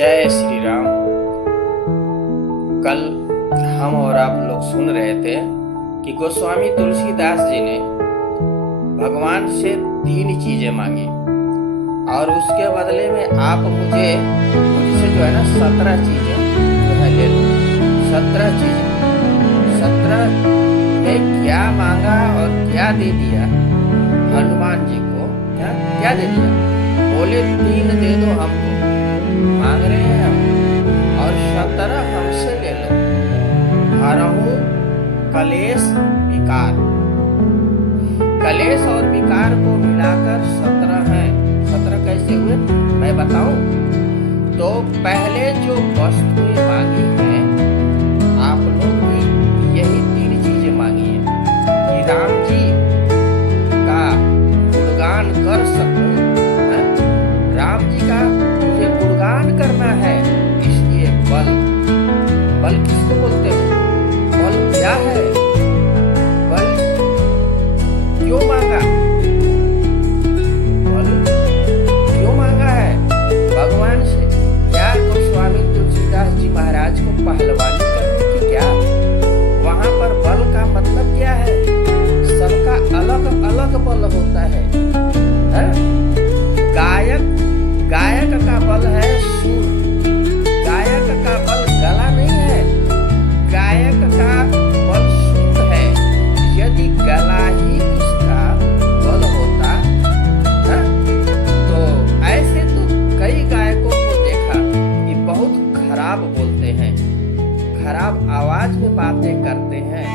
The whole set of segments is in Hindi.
जय श्री राम। कल हम और आप लोग सुन रहे थे कि गोस्वामी तुलसीदास जी ने भगवान से 3 चीजें मांगी और उसके बदले में आप मुझसे जो है ना 17 चीजें जो है ले लो। 17 चीजें, 17 में क्या मांगा और क्या दे दिया हनुमान जी को? क्या दे दिया? बोले 3 दे दो हमको, मांग रहे हैं हम, और 17 हमसे ले लो। हरहु कलेश विकार, कलेश और विकार को मिलाकर 17 है। 17 कैसे हुए मैं बताऊं? तो पहले जो वस्तुएं मांगी है आप लोग भी यही 3 चीजें मांगी है कि राम जी का गुणगान कर सकूं। राम जी का मुझे गुणगान करना है, इसलिए बल किसको बोलते हैं? बल क्या है? बल क्यों मांगा? बल क्यों मांगा है भगवान से? क्या गोस्वामी तुलसीदास जी महाराज को पहलवानी करने की क्या? वहां पर बल का मतलब क्या है? सबका अलग अलग बल होता है। गायक का बल है सुर, गायक का बल गला नहीं है, गायक का बल सुर है। यदि गला ही उसका बल होता तो ऐसे तो कई गायकों को देखा कि बहुत खराब बोलते हैं, खराब आवाज में बातें करते हैं,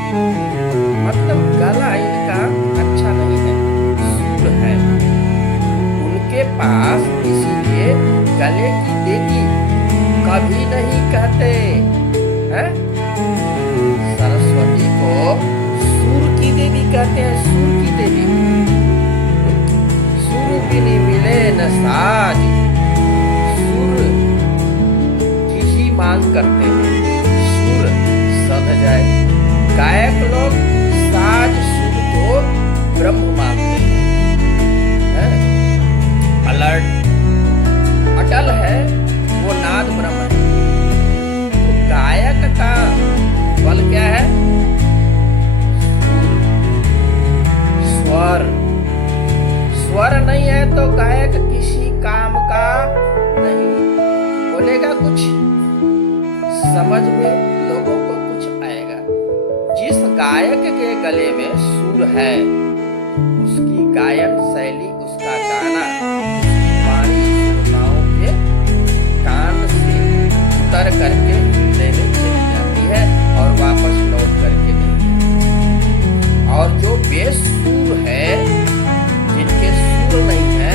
मतलब गला इनका अच्छा नहीं है, सुर है उनके पास। इसीलिए गले की देवी कभी नहीं कहते हैं। सरस्वती को सुर की देवी कहते हैं, सुर की देवी। सुर बिनी मिले न साज, सुर की मांग करते हैं, सुर सध जाए। गायक लोग साज सुर को ब्रह्म मानते हैं। अलर्ट अटल है वो नाद ब्रह्म है। तो गायक का बल क्या है? स्वर। स्वर नहीं है तो गायक किसी काम का नहीं। बोलेगा कुछ समझ में लोगों को कुछ आएगा। जिस गायक के गले में सुर है उसकी गायन शैली, उसका गाना उतर करके हृदय में चली जाती है और वापस लौट करके नहीं। और जो बेसुर है, जिनके सुर नहीं है,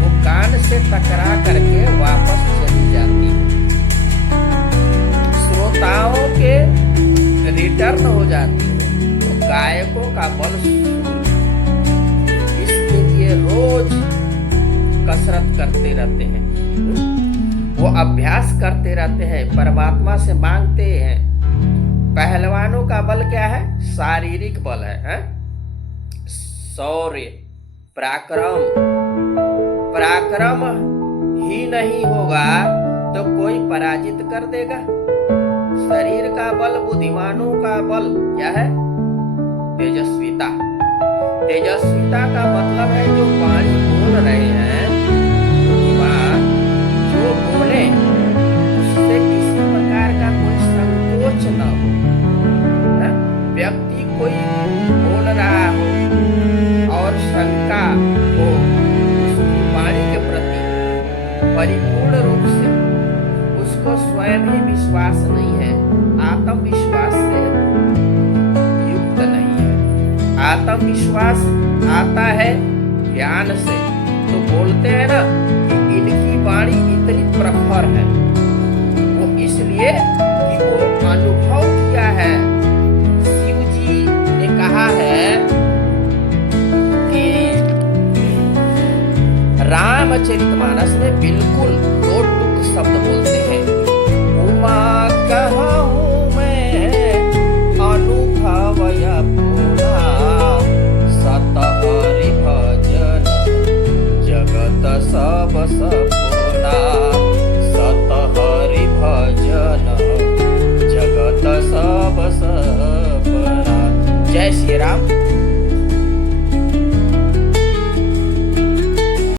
वो कान से टकरा करके वापस चली जाती है, श्रोताओं के रिटर्न हो जाती है। तो गायकों का बल सुर, इसके लिए रोज कसरत करते रहते हैं, वो अभ्यास करते रहते हैं, परमात्मा से मांगते हैं। पहलवानों का बल क्या है? शारीरिक बल है, शौर्य, पराक्रम। पराक्रम ही नहीं होगा तो कोई पराजित कर देगा। शरीर का बल, बुद्धिमानों का बल क्या है? तेजस्विता। तेजस्विता का मतलब है जो वाणी बोल रहे हैं, जो बोले उससे किसी प्रकार का कोई संकोच न हो। व्यक्ति कोई बोल रहा हो और शंका हो उसकी वाणी के प्रति परिपूर्ण रूप से, उसको स्वयं ही विश्वास नहीं है, आत्मविश्वास से युक्त नहीं है। आत्मविश्वास आता है ज्ञान से। तो बोलते हैं ना कि इनकी वाणी इतनी प्रखर है, वो इसलिए कि वो अनुभव किया है। शिव जी ने कहा है कि रामचरितमानस में बिल्कुल 2 टुक शब्द बोलते हैं। उमा कहूँ मैं अनुभवया पूरा, सत हरि भजन जगत सब सपना, सत राधे राम।